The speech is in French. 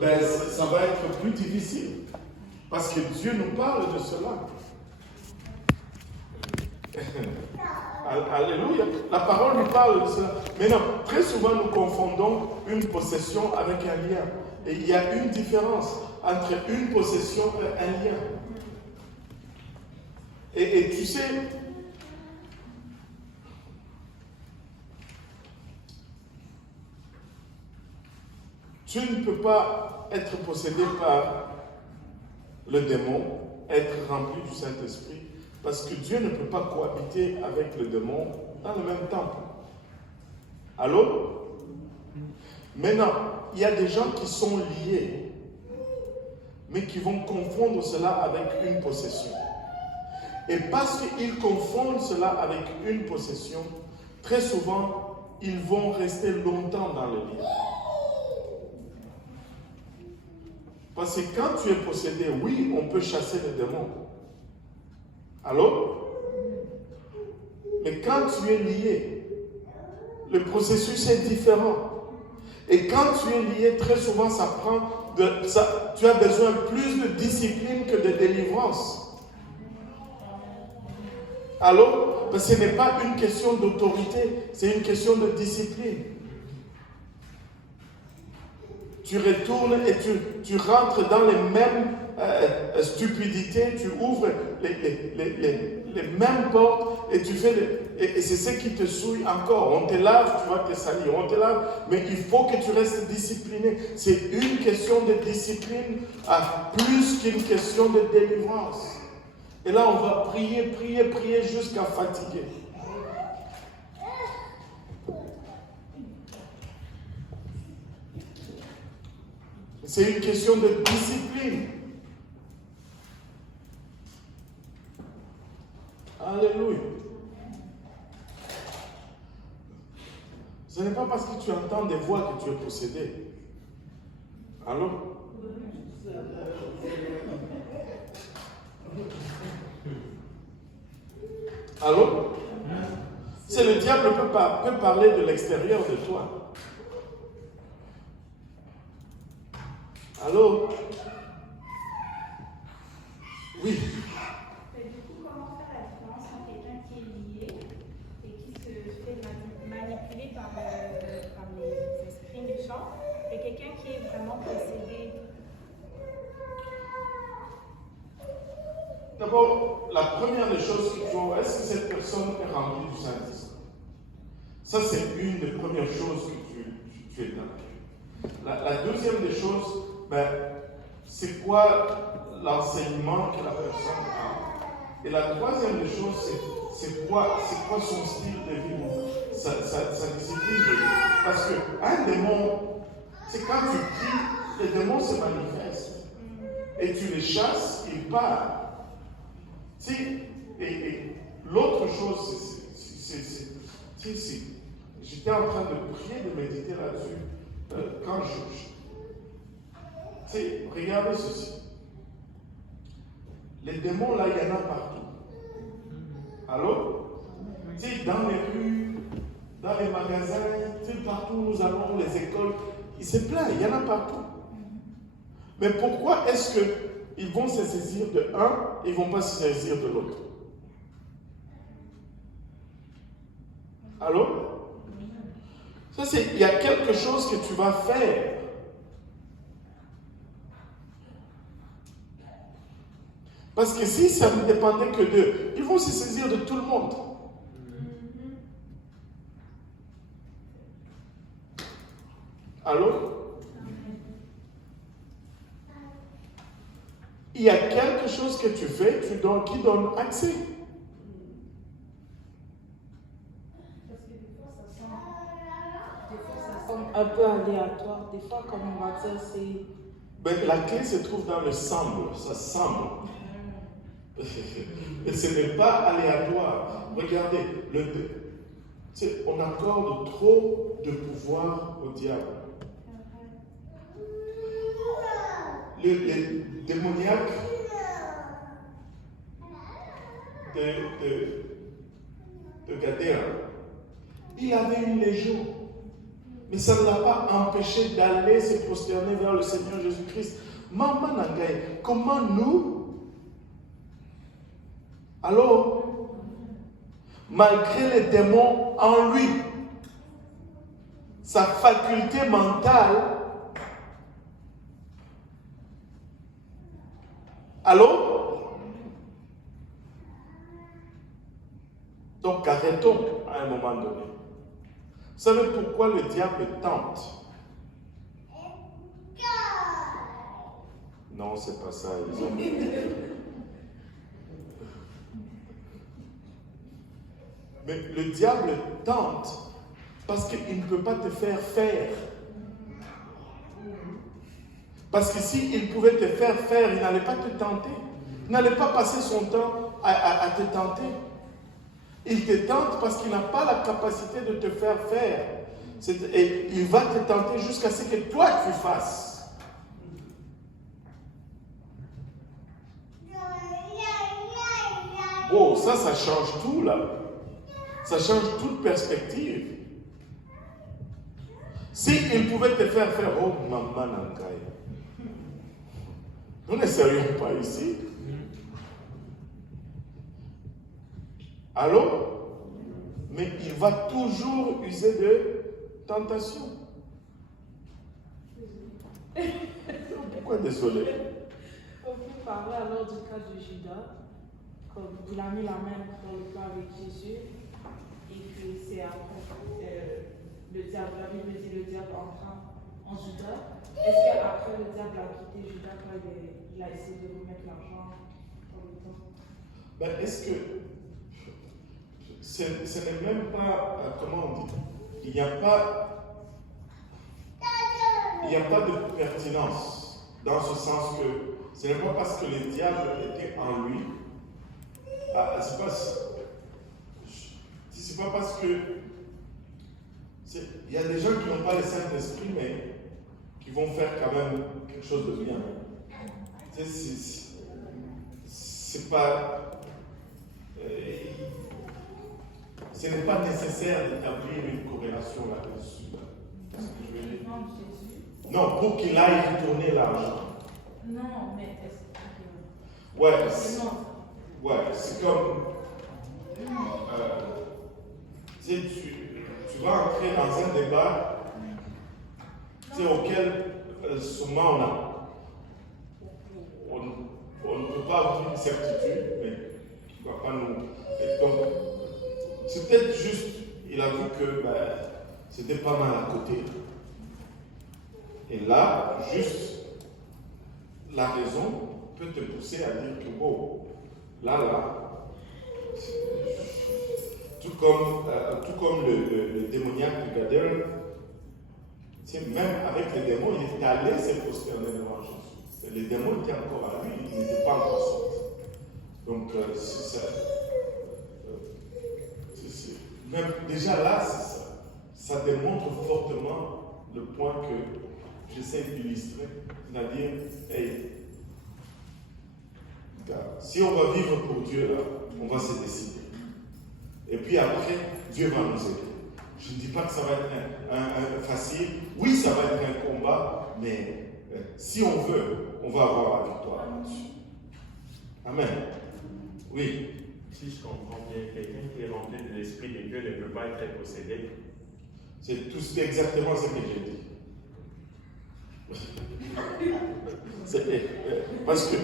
ben, ça va être plus difficile. Parce que Dieu nous parle de cela. Alléluia. La parole nous parle de cela. Maintenant, très souvent, nous confondons une possession avec un lien. Et il y a une différence entre une possession et un lien. Et tu sais, tu ne peux pas être possédé par le démon, être rempli du Saint-Esprit, parce que Dieu ne peut pas cohabiter avec le démon dans le même temple. Allô? Maintenant, il y a des gens qui sont liés, mais qui vont confondre cela avec une possession. Et parce qu'ils confondent cela avec une possession, très souvent, ils vont rester longtemps dans le lien. Parce que quand tu es possédé, oui, on peut chasser les démons. Allô? Mais quand tu es lié, le processus est différent. Et quand tu es lié, très souvent, tu as besoin plus de discipline que de délivrance. Allô? Parce que ce n'est pas une question d'autorité, c'est une question de discipline. Tu retournes et tu rentres dans les mêmes stupidités, tu ouvres les mêmes portes et tu fais et c'est ce qui te souille encore. On te lave, tu vas te salir, on te lave, mais il faut que tu restes discipliné. C'est une question de discipline plus qu'une question de délivrance. Et là, on va prier jusqu'à fatiguer. C'est une question de discipline. Alléluia. Ce n'est pas parce que tu entends des voix que tu es possédé. Allô? Allô? C'est le diable peut parler de l'extérieur de toi. Allô? Oui. Mais du coup, comment faire la différence entre quelqu'un qui est lié et qui se fait manipuler par les esprits méchants et quelqu'un qui est vraiment possédé? D'abord, la première des choses qu'il faut, est-ce que cette personne est remplie du Saint-Esprit? Ça, c'est une des premières choses que tu es dans. La deuxième des choses, c'est quoi l'enseignement que la personne a? Et la troisième des choses, c'est quoi son style de vie, sa discipline de vie. Parce qu'un démon, c'est quand tu pries, les démons se manifestent. Et tu les chasses, ils partent. Et l'autre chose, j'étais en train de prier, de méditer là-dessus, quand regardez ceci. Les démons, là, il y en a partout. Allô? Dans les rues, dans les magasins, partout où nous allons, les écoles, il se plaint, il y en a partout. Mais pourquoi est-ce qu'ils vont se saisir de un et ils ne vont pas se saisir de l'autre? Allô? Ça, il y a quelque chose que tu vas faire. Parce que si ça ne dépendait que d'eux, ils vont se saisir de tout le monde. Allô? Il y a quelque chose que tu fais qui donne accès. Parce que des fois, ça semble un peu aléatoire. Des fois, comme on va dire, c'est... La clé se trouve dans le semble. Ça semble. Et ce n'est pas aléatoire. Regardez, on accorde trop de pouvoir au diable. Les démoniaques de Gadéa, il avait une légion. Mais ça ne l'a pas empêché d'aller se prosterner vers le Seigneur Jésus-Christ. Maman Nangaï, comment nous, alors, malgré les démons en lui, sa faculté mentale, allô? Donc arrêtons à un moment donné. Vous savez pourquoi le diable tente? Non, c'est pas ça, ils ont... Mais le diable tente parce qu'il ne peut pas te faire faire. Parce que s'il pouvait te faire faire, il n'allait pas te tenter. Il n'allait pas passer son temps à te tenter. Il te tente parce qu'il n'a pas la capacité de te faire faire. Et il va te tenter jusqu'à ce que toi tu fasses. Oh, ça change tout là. Ça change toute perspective. S'il pouvait te faire faire, oh maman Nankai, nous ne serions pas ici. Allô? Mais il va toujours user de tentation. Pourquoi désolé? On peut parler alors du cas de Judas, comme il a mis la main dans le plat avec Jésus, et que c'est après le diable, la Bible dit le diable entra en Judas. Est-ce qu'après le diable a quitté Judas quand il a essayé de remettre l'argent dans le temps? Ben, est-ce que ce n'est même pas, comment on dit, il n'y a pas de pertinence, dans ce sens que ce n'est pas parce que le diable était en lui, c'est pas parce que il y a des gens qui n'ont pas le Saint-Esprit, mais qui vont faire quand même quelque chose de bien. C'est pas... ce n'est pas nécessaire d'établir une corrélation là-dessus. C'est ce que je veux dire. Non, pour qu'il aille retourner l'argent. Non, mais est-ce que... Ouais, c'est comme... tu vas entrer dans un débat auquel souvent on ne peut pas avoir une certitude, mais qui ne va pas nous... Et donc, c'est peut-être juste, il a vu que c'était pas mal à côté. Et là, juste, la raison peut te pousser à dire que bon, là, tout comme le démoniaque de Gadara, même avec les démons, il est allé se prosterner devant Jésus. Les démons étaient encore à lui, il n'était pas encore sorti. Donc, même déjà là, ça démontre fortement le point que j'essaie d'illustrer, c'est-à-dire, hey, si on va vivre pour Dieu, là, on va se décider. Et puis après, Dieu va nous aider. Je ne dis pas que ça va être facile. Oui, ça va être un combat, mais si on veut, on va avoir la victoire là-dessus. Amen. Oui. Si je comprends bien, quelqu'un qui est rempli de l'Esprit de Dieu ne peut pas être possédé. C'est exactement ce que j'ai dit. Parce que